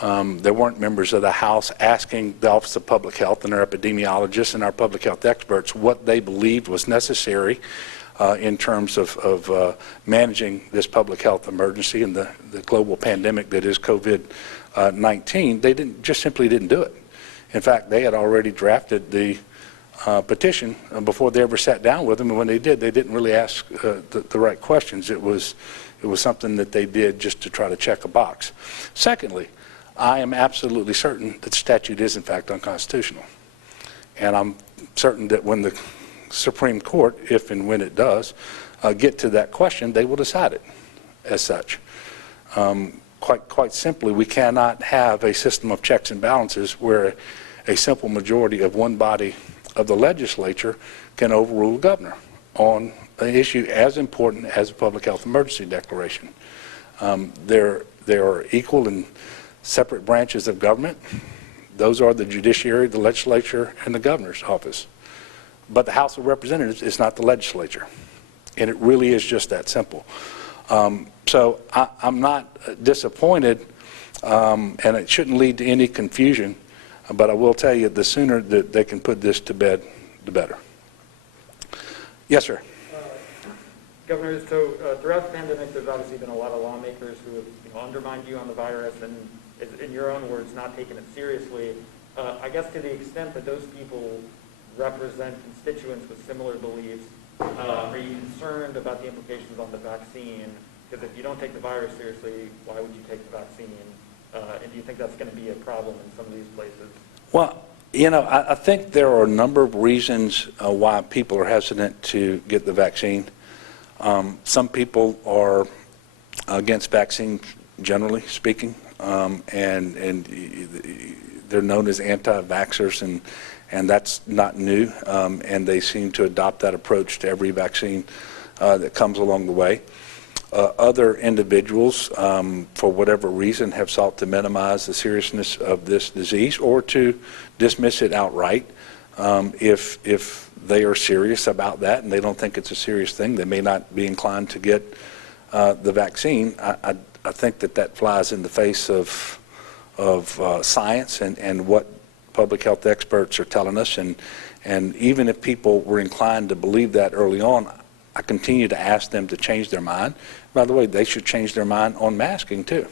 There weren't members of the House asking the Office of Public Health and our epidemiologists and our public health experts what they believed was necessary in terms of managing this public health emergency and the global pandemic that is COVID-19. They simply didn't do it. In fact, they had already drafted the petition before they ever sat down with them, and when they did, they didn't really ask the right questions. It was something that they did just to try to check a box. Secondly, I am absolutely certain that the statute is in fact unconstitutional. And I'm certain that when the Supreme Court, if and when it does, get to that question, they will decide it as such. Quite simply, we cannot have a system of checks and balances where a simple majority of one body of the legislature can overrule the governor on an issue as important as a public health emergency declaration. There are equal and separate branches of government. Those are the judiciary, the legislature, and the governor's office. But the House of Representatives is not the legislature. And it really is just that simple. So I'm not disappointed, and it shouldn't lead to any confusion, but I will tell you the sooner that they can put this to bed, the better. Yes, sir. Governor, so throughout the pandemic, there's obviously been a lot of lawmakers who have undermined you on the virus and, in your own words, not taken it seriously. I guess to the extent that those people represent constituents with similar beliefs, are you concerned about the implications on the vaccine Because if you don't take the virus seriously, why would you take the vaccine? And do you think that's going to be a problem in some of these places? Well, I think there are a number of reasons why people are hesitant to get the vaccine. Some people are against vaccines, generally speaking, and they're known as anti-vaxxers, and that's not new, and they seem to adopt that approach to every vaccine that comes along the way. Other individuals, for whatever reason, have sought to minimize the seriousness of this disease or to dismiss it outright. If they are serious about that and they don't think it's a serious thing, they may not be inclined to get the vaccine. I think that flies in the face of science and what public health experts are telling us. And even if people were inclined to believe that early on, I continue to ask them to change their mind. By the way, they should change their mind on masking too,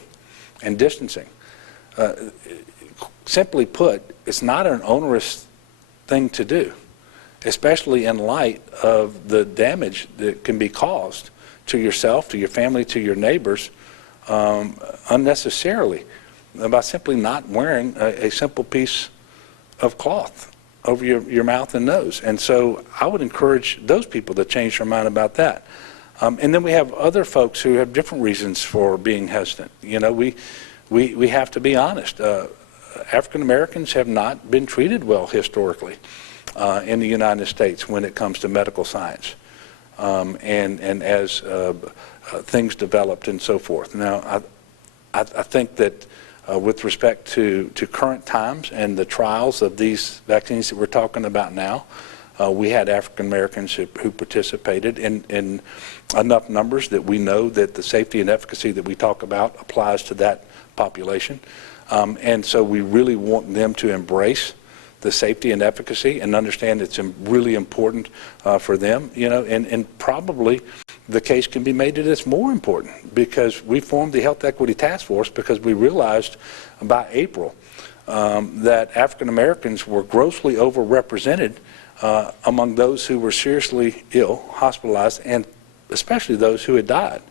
and distancing. Simply put, it's not an onerous thing to do, especially in light of the damage that can be caused to yourself, to your family, to your neighbors, unnecessarily, by simply not wearing a simple piece of cloth over your mouth and nose. And so I would encourage those people to change their mind about that. And then we have other folks who have different reasons for being hesitant. We have to be honest. African Americans have not been treated well historically in the United States when it comes to medical science, and as things developed and so forth. Now, I think that with respect to current times and the trials of these vaccines that we're talking about now, we had African Americans who participated in enough numbers that we know that the safety and efficacy that we talk about applies to that population. And so we really want them to embrace the safety and efficacy and understand it's really important for them, and probably the case can be made that it's more important, because we formed the Health Equity Task Force because we realized by April that African Americans were grossly overrepresented among those who were seriously ill, hospitalized, and especially those who had died.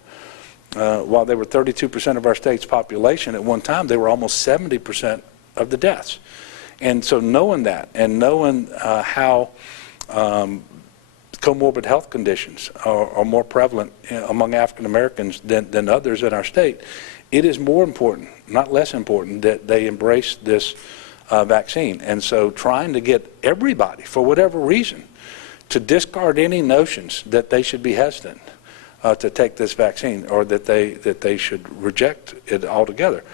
While they were 32% of our state's population at one time, they were almost 70% of the deaths. And so knowing that and knowing how comorbid health conditions are more prevalent among African Americans than others in our state, it is more important, not less important, that they embrace this vaccine. And so trying to get everybody, for whatever reason, to discard any notions that they should be hesitant to take this vaccine, or that they should reject it altogether,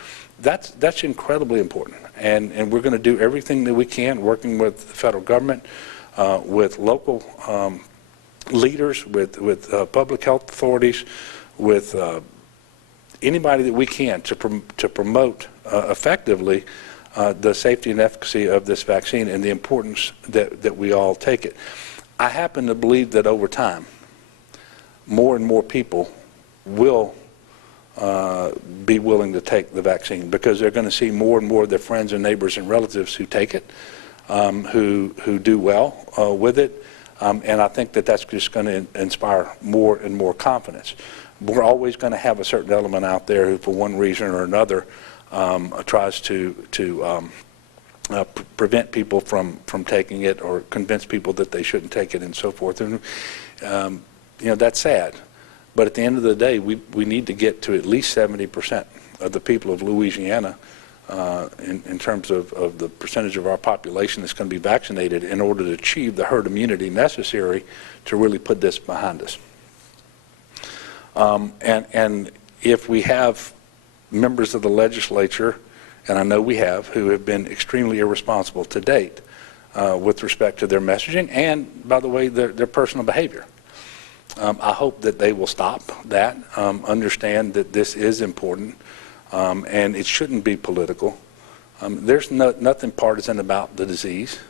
that's incredibly important. And we're going to do everything that we can, working with the federal government, with local leaders, with public health authorities, with anybody that we can to promote effectively the safety and efficacy of this vaccine and the importance that we all take it. I happen to believe that over time, more and more people will be willing to take the vaccine, because they're going to see more and more of their friends and neighbors and relatives who take it, who do well with it, and I think that's just going to inspire more and more confidence. We're always going to have a certain element out there who, for one reason or another, tries to prevent people from taking it, or convince people that they shouldn't take it, and so forth. And that's sad. But at the end of the day, we need to get to at least 70% of the people of Louisiana in terms of the percentage of our population that's going to be vaccinated, in order to achieve the herd immunity necessary to really put this behind us. And if we have members of the legislature, and I know we have, who have been extremely irresponsible to date with respect to their messaging and, by the way, their personal behavior, I hope that they will stop that, understand that this is important, and it shouldn't be political. There's nothing partisan about the disease.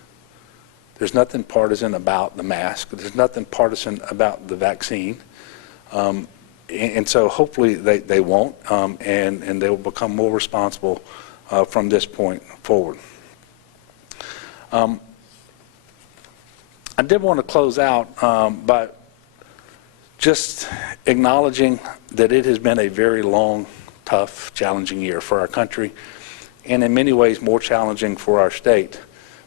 There's nothing partisan about the mask. There's nothing partisan about the vaccine. And so hopefully they won't, and they will become more responsible from this point forward. I did want to close out by just acknowledging that it has been a very long, tough, challenging year for our country, and in many ways more challenging for our state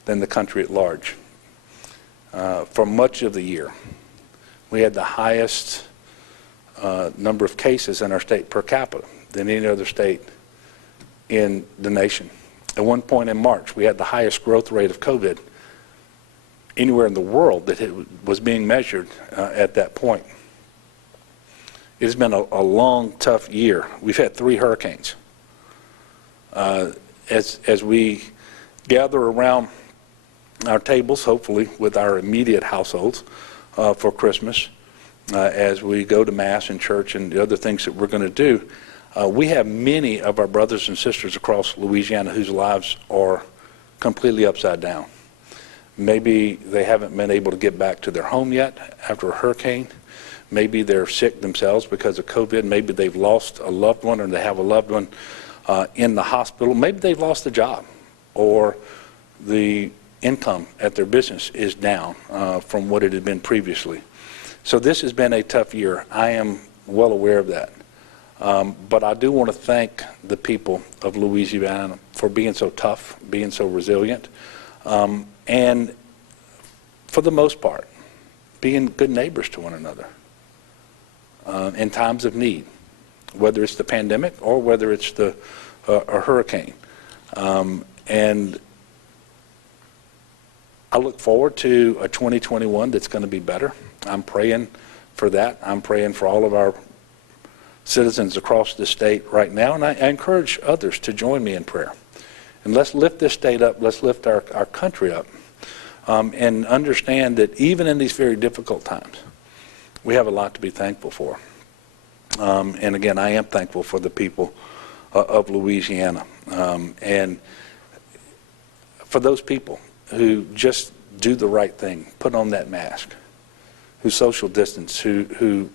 than the country at large. For much of the year, we had the highest number of cases in our state per capita than any other state in the nation. At one point in March, we had the highest growth rate of COVID anywhere in the world that it was being measured at that point. It has been a long, tough year. We've had 3 hurricanes. As we gather around our tables, hopefully with our immediate households for Christmas, as we go to Mass and church and the other things that we're going to do, we have many of our brothers and sisters across Louisiana whose lives are completely upside down. Maybe they haven't been able to get back to their home yet after a hurricane. Maybe they're sick themselves because of COVID. Maybe they've lost a loved one or they have a loved one in the hospital. Maybe they've lost a job or the income at their business is down from what it had been previously. So this has been a tough year. I am well aware of that. But I do want to thank the people of Louisiana for being so tough, being so resilient, and for the most part, being good neighbors to one another in times of need, whether it's the pandemic or whether it's a hurricane. And I look forward to a 2021 that's going to be better. I'm praying for that. I'm praying for all of our citizens across the state right now, and I encourage others to join me in prayer. And let's lift this state up, let's lift our country up, and understand that even in these very difficult times, we have a lot to be thankful for. And again, I am thankful for the people of Louisiana. And for those people who just do the right thing, put on that mask, who social distance, who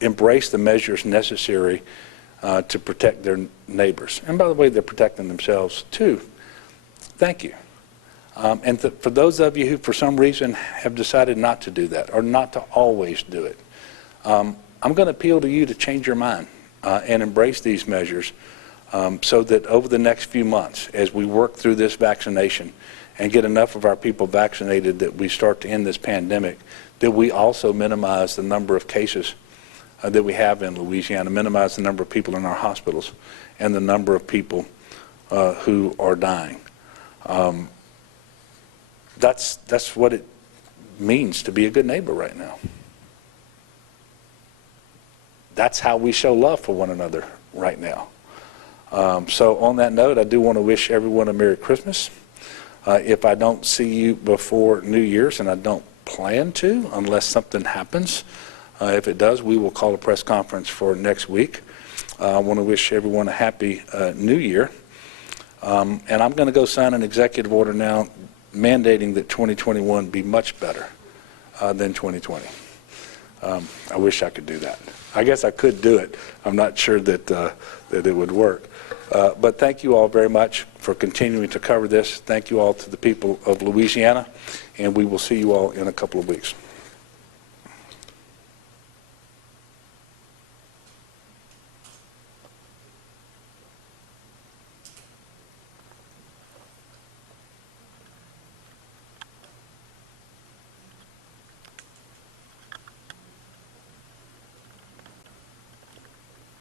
embrace the measures necessary to protect their neighbors. And by the way, they're protecting themselves too. Thank you. And for those of you who for some reason have decided not to do that or not to always do it, I'm going to appeal to you to change your mind and embrace these measures so that over the next few months, as we work through this vaccination and get enough of our people vaccinated that we start to end this pandemic, that we also minimize the number of cases that we have in Louisiana, minimize the number of people in our hospitals and the number of people who are dying. That's what it means to be a good neighbor right now. That's how we show love for one another right now. So on that note, I do want to wish everyone a Merry Christmas. If I don't see you before New Year's, and I don't plan to unless something happens, if it does, we will call a press conference for next week. I want to wish everyone a happy New Year. And I'm going to go sign an executive order now mandating that 2021 be much better than 2020. I wish I could do that. I guess I could do it. I'm not sure that it would work. But thank you all very much for continuing to cover this. Thank you all to the people of Louisiana, and we will see you all in a couple of weeks.